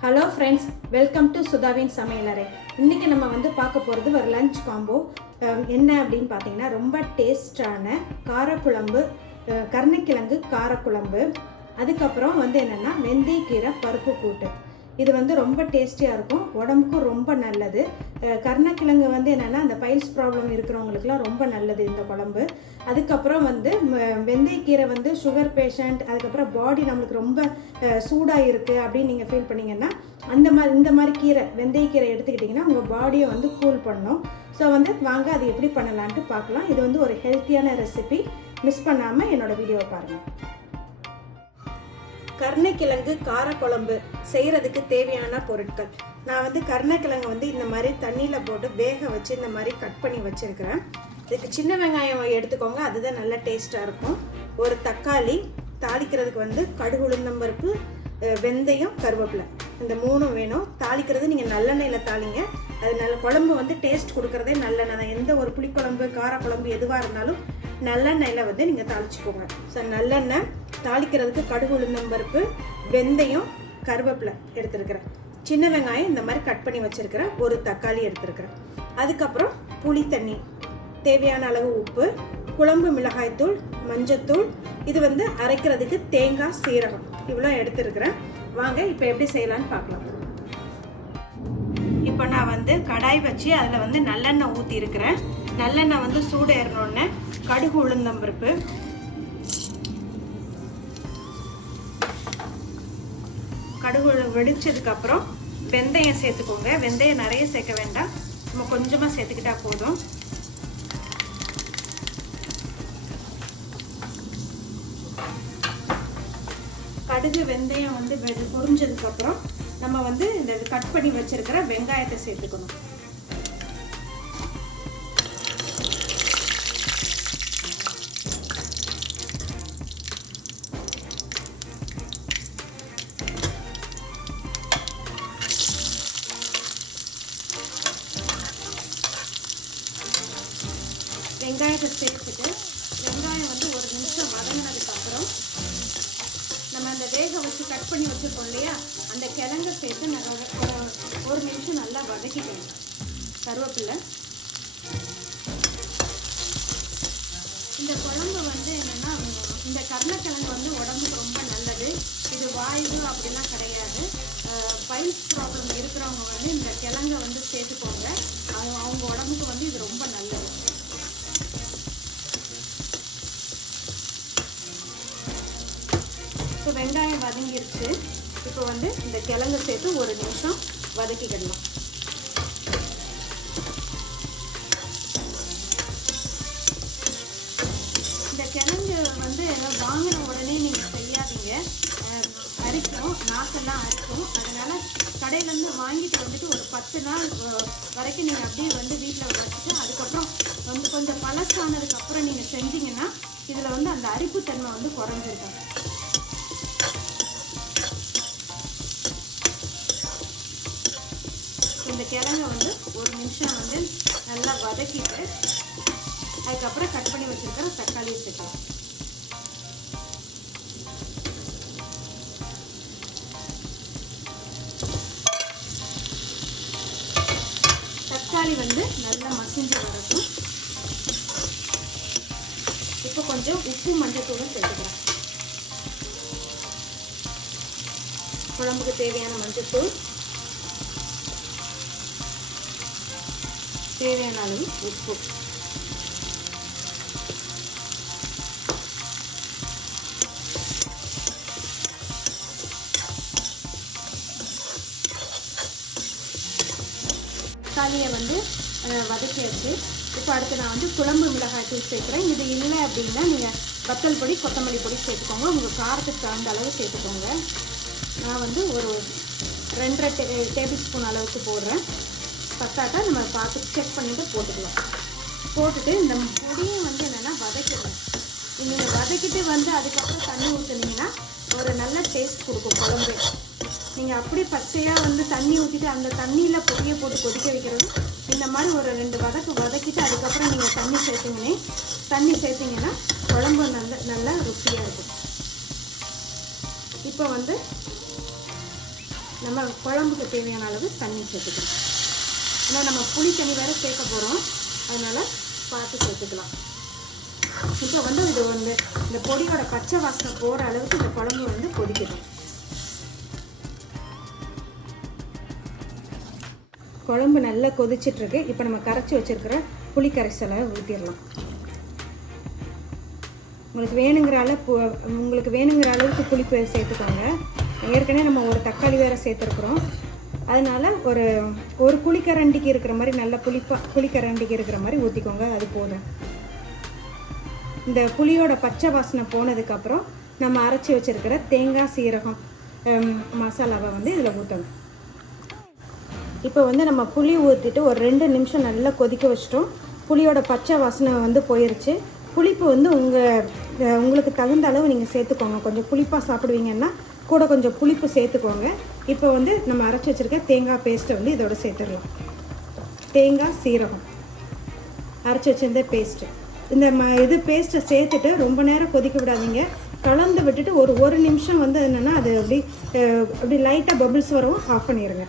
Hello friends welcome to சுதாவின் சமையலறை இன்றைக்கி நம்ம வந்து பார்க்க போகிறது ஒரு லஞ்ச் காம்போ என்ன அப்படின்னு பார்த்தீங்கன்னா ரொம்ப டேஸ்டான காரக்குழம்பு கருணைக்கிழங்கு காரக்குழம்பு. அதுக்கப்புறம் வந்து என்னென்னா வெந்தயக்கீரை பருப்பு கூட்டு. இது வந்து ரொம்ப டேஸ்டியாக இருக்கும். உடம்புக்கும் ரொம்ப நல்லது. கருணக்கிழங்கு வந்து என்னென்னா அந்த பைல்ஸ் ப்ராப்ளம் இருக்கிறவங்களுக்குலாம் ரொம்ப நல்லது இந்த குழம்பு. அதுக்கப்புறம் வந்து வெந்தயக்கீரை வந்து சுகர் பேஷண்ட் அதுக்கப்புறம் பாடி நம்மளுக்கு ரொம்ப சூடாக இருக்குது அப்படின்னு நீங்கள் ஃபீல் பண்ணீங்கன்னா அந்த மாதிரி இந்த மாதிரி கீரை வெந்தயக்கீரை எடுத்துக்கிட்டிங்கன்னா உங்கள் பாடியை வந்து கூல் பண்ணும். ஸோ வந்து வாங்க அது எப்படி பண்ணலான்ட்டு பார்க்கலாம். இது வந்து ஒரு ஹெல்த்தியான ரெசிபி. மிஸ் பண்ணாமல் என்னோடய வீடியோவை பாருங்கள் கருணைக்கிழங்கு காரக்குழம்பு செய்கிறதுக்கு தேவையான பொருட்கள். நான் வந்து கருணைக்கிழங்கு வந்து இந்த மாதிரி தண்ணியில் போட்டு வேக வச்சு இந்த மாதிரி கட் பண்ணி வச்சுருக்கிறேன். இதுக்கு சின்ன வெங்காயம் எடுத்துக்கோங்க அதுதான் நல்ல டேஸ்ட்டாக இருக்கும். ஒரு தக்காளி தாளிக்கிறதுக்கு வந்து கடுகு உளுந்தம்பருப்பு வெந்தயம் கருவேப்பிலை. இந்த மூணும் வேணும். தாளிக்கிறது நீங்கள் நல்லெண்ணெயில் தாளிங்க. அது நல்ல குழம்பு வந்து டேஸ்ட் கொடுக்குறதே நல்லெண்ணெய் தான். எந்த ஒரு புளிக்குழம்பு காரக்குழம்பு எதுவாக இருந்தாலும் நல்லெண்ணெயில் வந்து நீங்கள் தாளிச்சுக்கோங்க. ஸோ நல்லெண்ணெய் தாளிக்கிறதுக்கு கடுகு உளுந்தம்பருப்பு வெந்தயம் கருவேப்பிலை எடுத்துருக்கிறேன். சின்ன வெங்காயம் இந்த மாதிரி கட் பண்ணி வச்சுருக்கிறேன். ஒரு தக்காளி எடுத்துருக்கிறேன். அதுக்கப்புறம் புளி தண்ணி தேவையான அளவு உப்பு குழம்பு மிளகாய்த்தூள் மஞ்சத்தூள் இது வந்து அரைக்கிறதுக்கு தேங்காய் சீரகம். இவ்வளோ எடுத்துருக்கிறேன். வாங்க இப்போ எப்படி செய்யலாம்னு பார்க்கலாம். இப்போ நான் வந்து கடாய் வச்சு அதில் வந்து நல்லெண்ணெய் ஊற்றி இருக்கிறேன் நல்லெண்ணெய் வந்து சூடு ஏறினோடனே கடுகு உளுந்தம்பருப்பு கடுகு வெடிச்சதுக்கு அப்புறம் வெந்தயம் சேர்த்துக்கோங்க. வெந்தயம் நிறைய சேர்க்க வேண்டாம். நம்ம கொஞ்சமாக சேர்த்துக்கிட்டா போதும். கடுகு வெந்தயம் வந்து வெ- அப்புறம் நம்ம வந்து இந்த கட் பண்ணி வச்சிருக்கிற வெங்காயத்தை சேர்த்துக்கணும். கட் பண்ணி வச்சுருக்கோம் இல்லையா? அந்த கிழங்க சேர்த்து நாங்கள் ஒரு- நிமிஷம் நல்லா வதக்கிக்கணும். கருவேப்பில்லை இந்த குழம்பு வந்து என்னென்னா இந்த கருணக்கிழங்கு வந்து உடம்புக்கு ரொம்ப நல்லது. இது வாய்வு அப்படிலாம் கிடையாது. பைல்ஸ் ப்ராப்ளம் இருக்கிறவங்க வந்து இந்த கிழங்கை வந்து சேர்த்துக்கோங்க அது அவங்க உடம்புக்கு வந்து இது ரொம்ப நல்லது நல்லா வதங்கிருச்சு. இப்போ வந்து இந்த கிழங்கு சேர்த்து ஒரு நிமிஷம் வதக்கிக்கிடலாம். இந்த கிழங்கு வந்து வாங்கின உடனே நீங்கள் செய்யாதீங்க. அஹ், அரிக்கும் நாக்கெல்லாம் அரிக்கும். அதனால கடையிலேருந்து வாங்கிட்டு வந்துட்டு ஒரு பத்து நாள் வரைக்கும் நீங்கள் அப்படியே வந்து வீட்டில் வச்சுட்டு அதுக்கப்புறம் வந்து கொஞ்சம் பழசானதுக்கப்புறம் நீங்கள் செஞ்சீங்கன்னா இதில் வந்து அந்த அரிப்புத்தன்மை வந்து குறைஞ்சிருக்கும். இந்த கிழங்க வந்து ஒரு நிமிஷம் வந்து நல்லா வதக்கிட்டு அதுக்கப்புறம் கட் பண்ணி வச்சுருக்கிற தக்காளியை சேர்க்கலாம். தக்காளி வந்து நல்லா மசிஞ்சு வரட்டும். இப்போ கொஞ்சம் உப்பு மஞ்சத்தூளும் சேர்த்துக்கலாம். குழம்புக்கு தேவையான மஞ்சத்தூள் தேவையான அளவு உப்பு. தக்காளியை வந்து வதக்கி வதக்கியாச்சு இப்போ அடுத்து நான் வந்து குழம்பு மிளகாய் தூள் சேர்க்குறேன். இது இல்லை அப்படின்னா நீங்கள் வத்தல் பொடி கொத்தமல்லி பொடி சேர்த்துக்கோங்க. உங்கள் காரத்துக்கு தகுந்த அளவு சேர்த்துக்கோங்க. நான் வந்து ஒரு ரெண்டரை டே டேபிள் ஸ்பூன் அளவுக்கு போடுறேன். பத்தாட்டா நம்ம பார்த்து செக் பண்ணிவிட்டு போட்டுக்கலாம். போட்டுட்டு இந்த பொடியை வந்து என்னென்னா வதக்கிடணும். நீங்கள் வதக்கிட்டு வந்து அதுக்கப்புறம் தண்ணி ஊற்றுனீங்கன்னா ஒரு நல்ல டேஸ்ட் கொடுக்கும் குழம்பு. நீங்கள் அப்படி பச்சையாக வந்து தண்ணி ஊற்றிட்டு அந்த தண்ணியில் பொடியை போட்டு கொதிக்க வைக்கிறது. இந்த மாதிரி ஒரு ரெண்டு வதக்கு வதக்கிட்டு அதுக்கப்புறம் நீங்கள் தண்ணி சேர்த்திங்கன்னே தண்ணி சேர்த்தீங்கன்னா குழம்பு நல்ல நல்லா ருசியாக இருக்கும். இப்போ வந்து நம்ம குழம்புக்கு தேவையான அளவு தண்ணி சேர்த்துக்கலாம். ஏன்னா நம்ம புளி தண்ணி வேறு சேர்க்க போகிறோம் அதனால் பார்த்து சேர்த்துக்கலாம். இப்போ வந்து இது வந்து இந்த பொடியோட பச்சை வாசனை போகிற அளவுக்கு இந்த குழம்பு வந்து கொதிக்கணும் குழம்பு நல்லா கொதிச்சிட்ருக்கு இப்போ நம்ம கரைச்சி வச்சுருக்கிற புளி கரைசலை ஊற்றிடலாம் உங்களுக்கு வேணுங்கிற அளவு உங்களுக்கு வேணுங்கிற அளவுக்கு புளிப்பு சேர்த்துக்கோங்க. ஏற்கனவே நம்ம ஒரு தக்காளி வேறு சேர்த்துருக்குறோம். அதனால் ஒரு ஒரு புளிக்கரண்டிக்கு இருக்கிற மாதிரி நல்ல புளிப்பா புளிக்கரண்டிக்கு இருக்கிற மாதிரி ஊற்றிக்கோங்க அது போதும். இந்த புளியோட பச்சை வாசனை போனதுக்கப்புறம் நம்ம அரைச்சி வச்சுருக்கிற தேங்காய் சீரகம் மசாலாவை வந்து இதில் ஊற்றணும் இப்போ வந்து நம்ம புளி ஊற்றிட்டு ஒரு ரெண்டு நிமிஷம் நல்லா கொதிக்க வச்சிட்டோம். புளியோட பச்சை வாசனை வந்து போயிருச்சு. புளிப்பு வந்து உங்கள் உங்களுக்கு தகுந்த அளவு நீங்கள் சேர்த்துக்கோங்க. கொஞ்சம் புளிப்பாக சாப்பிடுவீங்கன்னா கூட கொஞ்சம் புளிப்பு சேர்த்துக்கோங்க. இப்போ வந்து நம்ம அரைச்சி வச்சுருக்க தேங்காய் பேஸ்ட்டை வந்து இதோட சேர்த்துடலாம். தேங்காய் சீரகம். அரைச்சி வச்சிருந்த பேஸ்ட்டு இந்த ம இது பேஸ்ட்டை சேர்த்துட்டு ரொம்ப நேரம் கொதிக்க விடாதீங்க. கலந்து விட்டுட்டு ஒரு ஒரு நிமிஷம் வந்து என்னென்னா அது அப்படி அப்படி லைட்டாக பபிள்ஸ் வரும் ஆஃப் பண்ணிடுங்க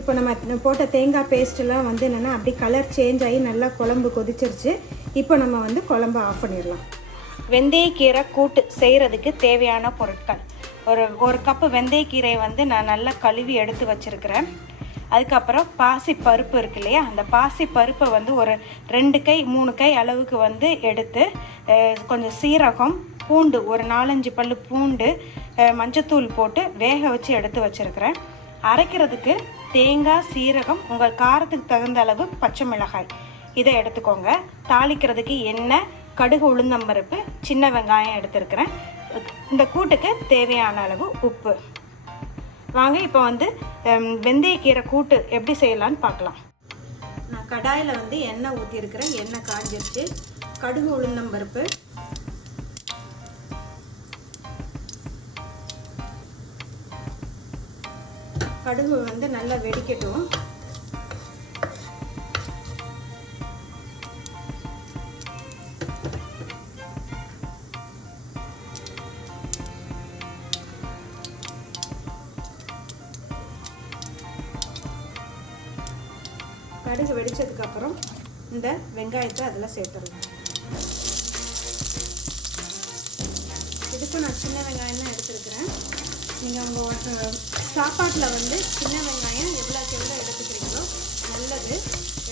இப்போ நம்ம போட்ட தேங்காய் பேஸ்ட்டெல்லாம் வந்து என்னென்னா அப்படி கலர் சேஞ்ச் ஆகி நல்லா குழம்பு கொதிச்சிருச்சு. இப்போ நம்ம வந்து குழம்பு ஆஃப் பண்ணிடலாம். வெந்தயக்கீரை கூட்டு செய்கிறதுக்கு தேவையான பொருட்கள். ஒரு ஒரு கப்பு வெந்தயக்கீரையை வந்து நான் நல்லா கழுவி எடுத்து வச்சுருக்கிறேன். அதுக்கப்புறம் பாசி பருப்பு இருக்கு இல்லையா? அந்த பாசி பருப்பை வந்து ஒரு ரெண்டு கை மூணு கை அளவுக்கு வந்து எடுத்து கொஞ்சம் சீரகம் பூண்டு ஒரு நாலஞ்சு பல் பூண்டு மஞ்சத்தூள் போட்டு வேக வச்சு எடுத்து வச்சுருக்கிறேன். அரைக்கிறதுக்கு தேங்காய் சீரகம் உங்கள் காரத்துக்கு தகுந்த அளவு பச்சை மிளகாய். இதை எடுத்துக்கோங்க. தாளிக்கிறதுக்கு எண்ணெய் கடுகு உளுந்தம்பருப்பு சின்ன வெங்காயம் எடுத்துருக்கிறேன். இந்த கூட்டுக்கு தேவையான அளவு உப்பு. வாங்க இப்போ வந்து வெந்தயக்கீரை கூட்டு எப்படி செய்யலான்னு பார்க்கலாம். நான் கடாயில் வந்து எண்ணெய் ஊற்றிருக்கிறேன் எண்ணெய் காஞ்சிருச்சு. கடுகு உளுந்தம்பருப்பு கடுகு வந்து நல்லா வெடிக்கட்டும். கடுகு வெடிச்சதுக்கப்புறம் இந்த வெங்காயத்தை அதில் சேர்த்துடலாம். இதுக்கும் நான் சின்ன வெங்காயம் தான் எடுத்துருக்கிறேன். நீங்கள் உங்கள் சாப்பாட்டில் வந்து சின்ன வெங்காயம் எவ்வளோக்கு எவ்வளோ எடுத்துக்கிறீங்களோ நல்லது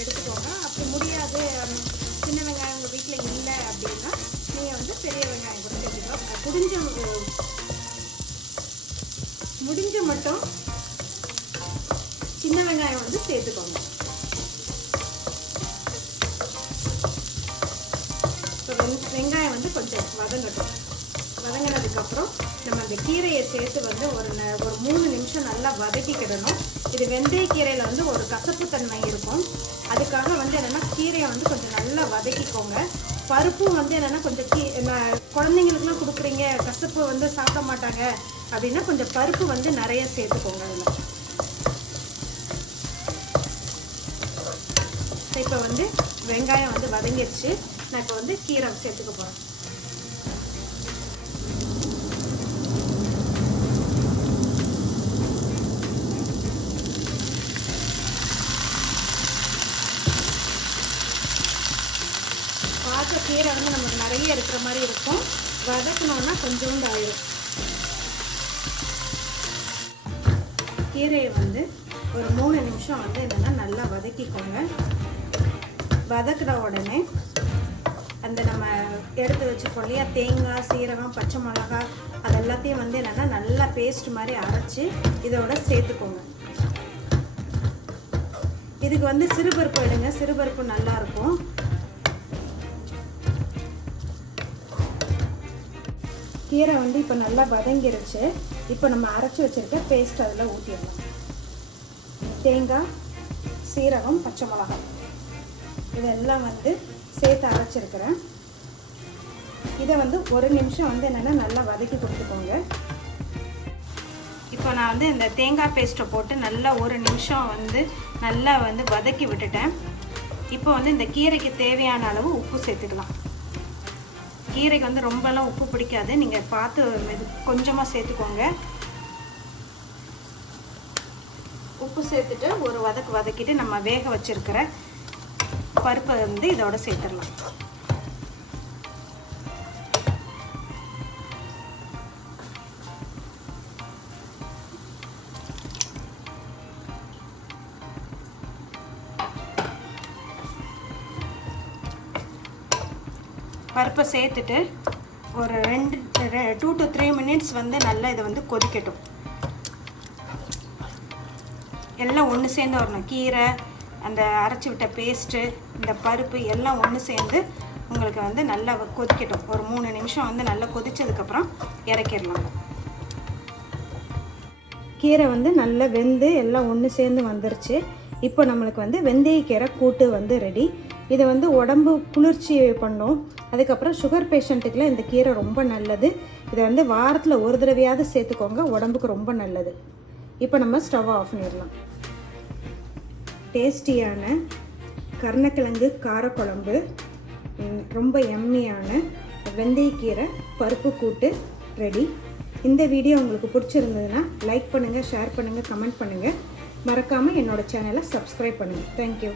எடுத்துக்கோங்க. அப்படி முடியாது சின்ன வெங்காயம் உங்கள் வீட்டில் இல்லை அப்படின்னா நீங்கள் வந்து பெரிய வெங்காயம் கூட சேர்த்துக்கலாம். முடிஞ்ச முடிஞ்ச மட்டும் சின்ன வெங்காயம் வந்து சேர்த்துக்கோங்க. வெங்காயம் வந்து கொஞ்சம் வதங்கட்டும். வதங்கினதுக்கப்புறம் நம்ம அந்த கீரையை சேர்த்து வந்து ஒரு ஒரு மூணு நிமிஷம் நல்லா வதக்கிக்கிடணும். இது வெந்தய கீரையில் வந்து ஒரு கசப்பு தன்மை இருக்கும். அதுக்காக வந்து என்னென்னா கீரையை வந்து கொஞ்சம் நல்லா வதக்கிக்கோங்க. பருப்பும் வந்து என்னென்னா கொஞ்சம் கீ குழந்தைங்களுக்குலாம் கொடுக்குறீங்க கசப்பு வந்து சாப்பிட மாட்டாங்க அப்படின்னா கொஞ்சம் பருப்பு வந்து நிறைய சேர்த்துக்கோங்க அதில். இப்போ வந்து வெங்காயம் வந்து வதங்கிடுச்சு நான் இப்போ வந்து கீரை சேர்த்துக்க போகிறேன் பார்த்த கீரை வந்து நமக்கு நிறைய இருக்கிற மாதிரி இருக்கும். வதக்கணும்னா கொஞ்சோண்டு ஆயிடும் கீரையை வந்து ஒரு மூணு நிமிஷம் வந்து என்னென்னா நல்லா வதக்கிக்கோங்க. வதக்கின உடனே அந்த நம்ம எடுத்து வச்சுருக்கோம் இல்லையா? தேங்காய் சீரகம் பச்சை மிளகா அது எல்லாத்தையும் வந்து என்னென்னா நல்லா பேஸ்ட் மாதிரி அரைச்சி இதோட சேர்த்துக்கோங்க. இதுக்கு வந்து சிறுபருப்பு எடுங்க. சிறுபருப்பு நல்லாயிருக்கும் கீரை வந்து இப்போ நல்லா வதங்கிருச்சு. இப்போ நம்ம அரைச்சி வச்சுருக்க பேஸ்ட் அதில் ஊற்றிடலாம் தேங்காய் சீரகம் பச்சை மிளகாய் இதெல்லாம் வந்து சேர்த்து அரைச்சிருக்கிறேன். இதை வந்து ஒரு நிமிஷம் வந்து என்னென்னா நல்லா வதக்கி கொடுத்துக்கோங்க. இப்போ நான் வந்து இந்த தேங்காய் பேஸ்ட்டை போட்டு நல்லா ஒரு நிமிஷம் வந்து நல்லா வந்து வதக்கி விட்டுட்டேன். இப்போ வந்து இந்த கீரைக்கு தேவையான அளவு உப்பு சேர்த்துக்கலாம். கீரைக்கு வந்து ரொம்பலாம் உப்பு பிடிக்காது. நீங்கள் பார்த்து மெது கொஞ்சமாக சேர்த்துக்கோங்க. உப்பு சேர்த்துட்டு ஒரு வதக்கு வதக்கிட்டு நம்ம வேக வச்சிருக்கிற பருப்பை வந்து இதோட சேர்த்துடலாம். பருப்பை சேர்த்துட்டு ஒரு ரெண்டு டூ டு த்ரீ மினிட்ஸ் வந்து நல்லா இதை வந்து கொதிக்கட்டும். எல்லாம் ஒன்று சேர்ந்து வரணும் கீரை அந்த அரைச்சி விட்ட பேஸ்ட்டு இந்த பருப்பு எல்லாம் ஒன்று சேர்ந்து உங்களுக்கு வந்து நல்லா கொதிக்கட்டும். ஒரு மூணு நிமிஷம் வந்து நல்லா கொதிச்சதுக்கப்புறம் இறக்கிடலாம். கீரை வந்து நல்லா வெந்து எல்லாம் ஒன்று சேர்ந்து வந்துருச்சு. இப்போ நம்மளுக்கு வந்து வெந்தயக்கீரை கூட்டு வந்து ரெடி இதை வந்து உடம்பு குளிர்ச்சி பண்ணும். அதுக்கப்புறம் சுகர் பேஷண்ட்டுக்கெலாம் இந்த கீரை ரொம்ப நல்லது. இதை வந்து வாரத்தில் ஒரு தடவையாவது சேர்த்துக்கோங்க. உடம்புக்கு ரொம்ப நல்லது. இப்போ நம்ம ஸ்டவ் ஆஃப் பண்ணிடலாம். டேஸ்டியான கருணக்கிழங்கு காரக்குழம்பு ரொம்ப எம்மியான வெந்தயக்கீரை பருப்பு கூட்டு ரெடி இந்த வீடியோ உங்களுக்கு பிடிச்சிருந்ததுன்னா லைக் பண்ணுங்கள் ஷேர் பண்ணுங்கள் கமெண்ட் பண்ணுங்கள் மறக்காமல் என்னோடய சேனலை சப்ஸ்கிரைப் பண்ணுங்கள் தேங்க்யூ